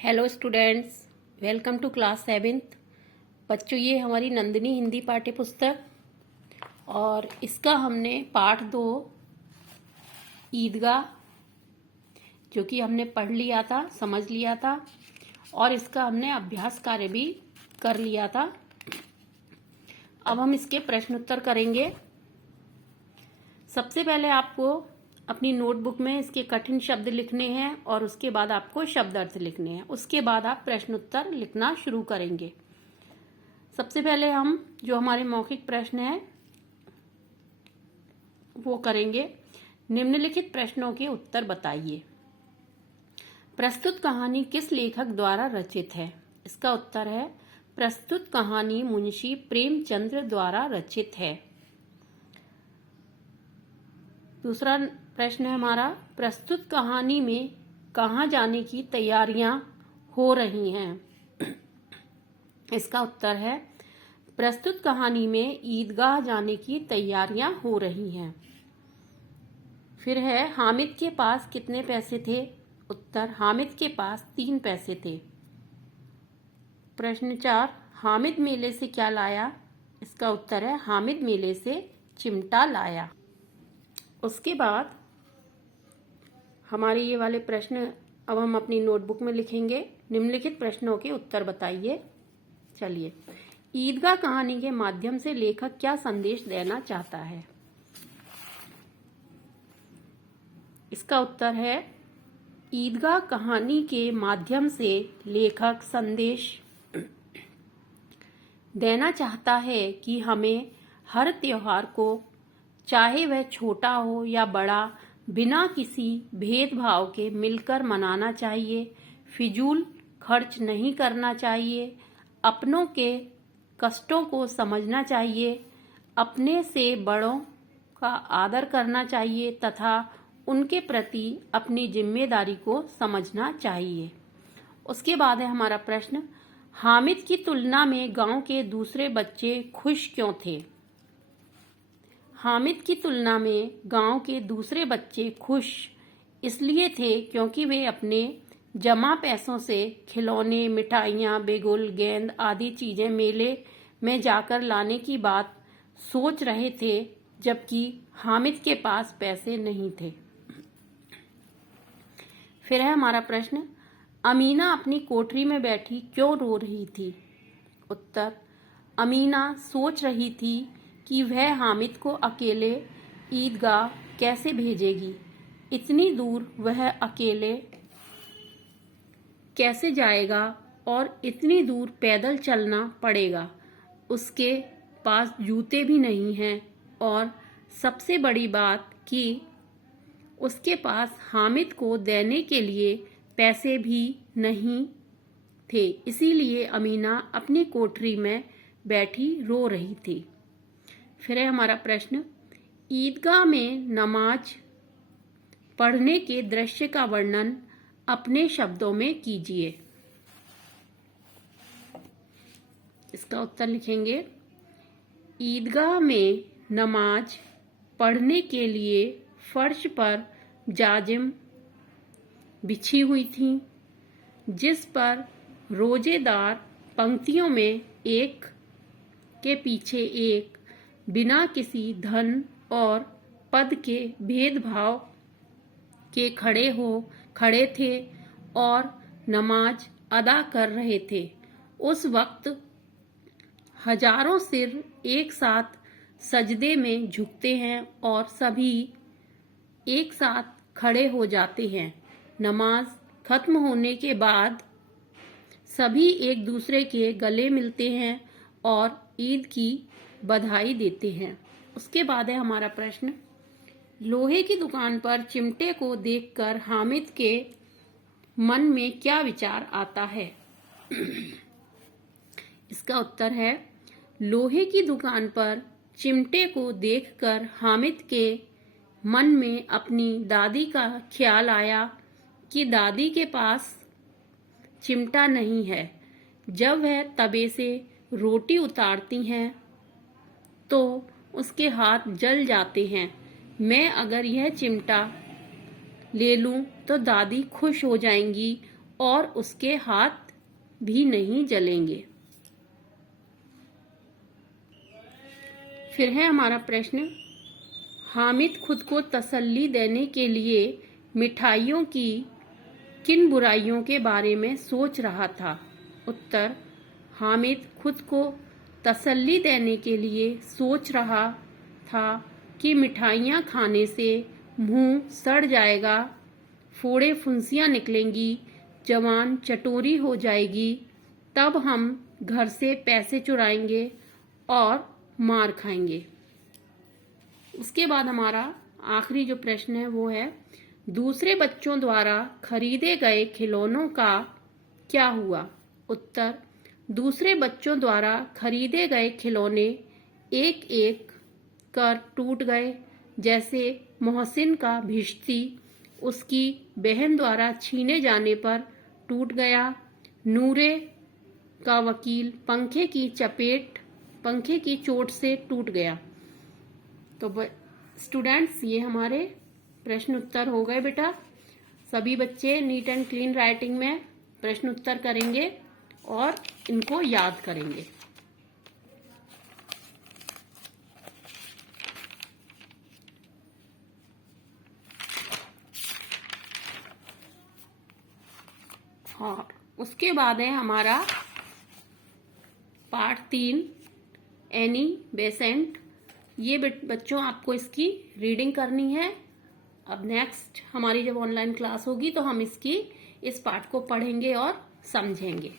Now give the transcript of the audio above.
Hello students, welcome to class 7th। बच्चों, ये हमारी नंदिनी हिंदी पाठ्य पुस्तक और इसका हमने पाठ 2 ईदगाह जो कि हमने पढ़ लिया था, समझ लिया था और इसका हमने अभ्यास कार्य भी कर लिया था। अब हम इसके प्रश्न उत्तर करेंगे। सबसे पहले आपको अपनी नोटबुक में इसके कठिन शब्द लिखने हैं और उसके बाद आपको शब्द अर्थ लिखने हैं। उसके बाद आप प्रश्न उत्तर लिखना शुरू करेंगे। सबसे पहले हम जो हमारे मौखिक प्रश्न है वो करेंगे। निम्नलिखित प्रश्नों के उत्तर बताइए। प्रस्तुत कहानी किस लेखक द्वारा रचित है? इसका उत्तर है प्रस्तुत कहानी मुंशी प्रेमचंद्र द्वारा रचित है। दूसरा प्रश्न है हमारा, प्रस्तुत कहानी में कहाँ जाने की तैयारियां हो रही हैं? इसका उत्तर है प्रस्तुत कहानी में ईदगाह जाने की तैयारियां हो रही हैं। फिर है, हामिद के पास कितने पैसे थे? उत्तर, हामिद के पास 3 पैसे थे। प्रश्न 4, हामिद मेले से क्या लाया? इसका उत्तर है हामिद मेले से चिमटा लाया। उसके बाद हमारे ये वाले प्रश्न अब हम अपनी नोटबुक में लिखेंगे। निम्नलिखित प्रश्नों के उत्तर बताइए। चलिए, ईदगाह कहानी के माध्यम से लेखक क्या संदेश देना चाहता है? इसका उत्तर है ईदगाह कहानी के माध्यम से लेखक संदेश देना चाहता है कि हमें हर त्योहार को, चाहे वह छोटा हो या बड़ा, बिना किसी भेदभाव के मिलकर मनाना चाहिए। फिजूल खर्च नहीं करना चाहिए। अपनों के कष्टों को समझना चाहिए। अपने से बड़ों का आदर करना चाहिए तथा उनके प्रति अपनी जिम्मेदारी को समझना चाहिए। उसके बाद है हमारा प्रश्न, हामिद की तुलना में गांव के दूसरे बच्चे खुश क्यों थे? हामिद की तुलना में गांव के दूसरे बच्चे खुश इसलिए थे क्योंकि वे अपने जमा पैसों से खिलौने, मिठाइयाँ, बिगुल, गेंद आदि चीजें मेले में जाकर लाने की बात सोच रहे थे, जबकि हामिद के पास पैसे नहीं थे। फिर है हमारा प्रश्न, अमीना अपनी कोठरी में बैठी क्यों रो रही थी? उत्तर, अमीना सोच रही थी कि वह हामिद को अकेले ईदगाह कैसे भेजेगी। इतनी दूर वह अकेले कैसे जाएगा और इतनी दूर पैदल चलना पड़ेगा। उसके पास जूते भी नहीं हैं और सबसे बड़ी बात कि उसके पास हामिद को देने के लिए पैसे भी नहीं थे। इसीलिए अमीना अपनी कोठरी में बैठी रो रही थी। फिर है हमारा प्रश्न, ईदगाह में नमाज पढ़ने के दृश्य का वर्णन अपने शब्दों में कीजिए। इसका उत्तर लिखेंगे, ईदगाह में नमाज पढ़ने के लिए फर्श पर जाजिम बिछी हुई थी, जिस पर रोजेदार पंक्तियों में एक के पीछे एक बिना किसी धन और पद के भेदभाव के खड़े थे और नमाज अदा कर रहे थे। उस वक्त हजारों सिर एक साथ सजदे में झुकते हैं और सभी एक साथ खड़े हो जाते हैं। नमाज खत्म होने के बाद सभी एक दूसरे के गले मिलते हैं और ईद की बधाई देते हैं। उसके बाद है हमारा प्रश्न, लोहे की दुकान पर चिमटे को देखकर हामिद के मन में क्या विचार आता है? इसका उत्तर है, लोहे की दुकान पर चिमटे को देखकर हामिद के मन में अपनी दादी का ख्याल आया कि दादी के पास चिमटा नहीं है। जब वह तवे से रोटी उतारती हैं तो उसके हाथ जल जाते हैं। मैं अगर यह चिमटा ले लूं तो दादी खुश हो जाएंगी और उसके हाथ भी नहीं जलेंगे। फिर है हमारा प्रश्न, हामिद खुद को तसल्ली देने के लिए मिठाइयों की किन बुराइयों के बारे में सोच रहा था? उत्तर, हामिद खुद को तसल्ली देने के लिए सोच रहा था कि मिठाइयाँ खाने से मुंह सड़ जाएगा, फोड़े फुंसियाँ निकलेंगी, जवान चटोरी हो जाएगी, तब हम घर से पैसे चुराएंगे और मार खाएंगे। उसके बाद हमारा आखिरी जो प्रश्न है वो है, दूसरे बच्चों द्वारा खरीदे गए खिलौनों का क्या हुआ? उत्तर, दूसरे बच्चों द्वारा खरीदे गए खिलौने एक एक कर टूट गए। जैसे मोहसिन का भिश्ती उसकी बहन द्वारा छीने जाने पर टूट गया। नूरे का वकील पंखे की चोट से टूट गया। तो स्टूडेंट्स, ये हमारे प्रश्न उत्तर हो गए बेटा। सभी बच्चे नीट एंड क्लीन राइटिंग में प्रश्न उत्तर करेंगे और इनको याद करेंगे। और उसके बाद है हमारा पार्ट 3, एनी बेसेंट। ये बच्चों आपको इसकी रीडिंग करनी है। अब नेक्स्ट हमारी जब ऑनलाइन क्लास होगी तो हम इस पार्ट को पढ़ेंगे और समझेंगे।